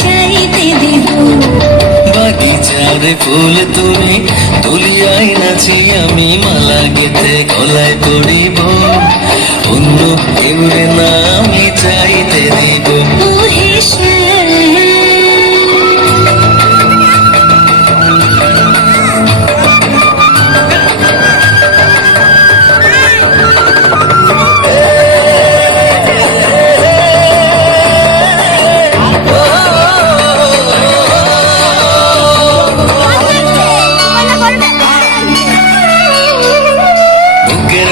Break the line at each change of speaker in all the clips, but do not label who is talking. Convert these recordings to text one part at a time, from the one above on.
চাইতে
বাগিচার ফুল তুমি তুলিয়াই নাচি আমি মালা গেতে গলায় পড়িব। অন্য কেউরে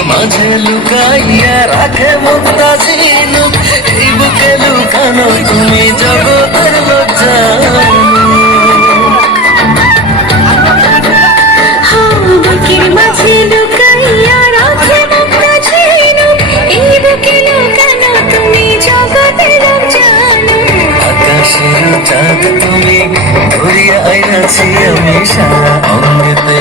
মাঝে লুকাইয়া রাখে ঝিনুক এই বুকে লুকানো তুমি জগতের লজ্জা।
বুকের মাঝে লুকাইয়া রাখে মুক্তা ঝিনুক এই বুকে লুকানো তুমি জগতের জানো
আকাশের চাঁদ তুমি ধরিয়া আইনাছি আমি সারা অঙ্গেতে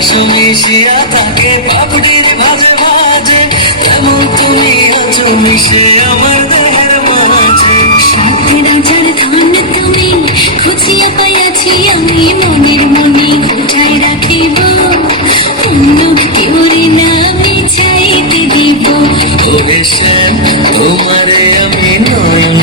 সুবাস মিশিয়া থাকে পাপড়ির
ভাজে ভাজে তেমন তুমি আছো মিশে আমার দেহের মাঝে
সাথে রাজার ধন তুমি খুঁজিয়া পাইয়াছি আমি মনের মনে খোঁজাই রাখিব অন্য কেউরে না আমি চাইতে দিব
ওরে শ্যাম তোমারে আমি নয়নে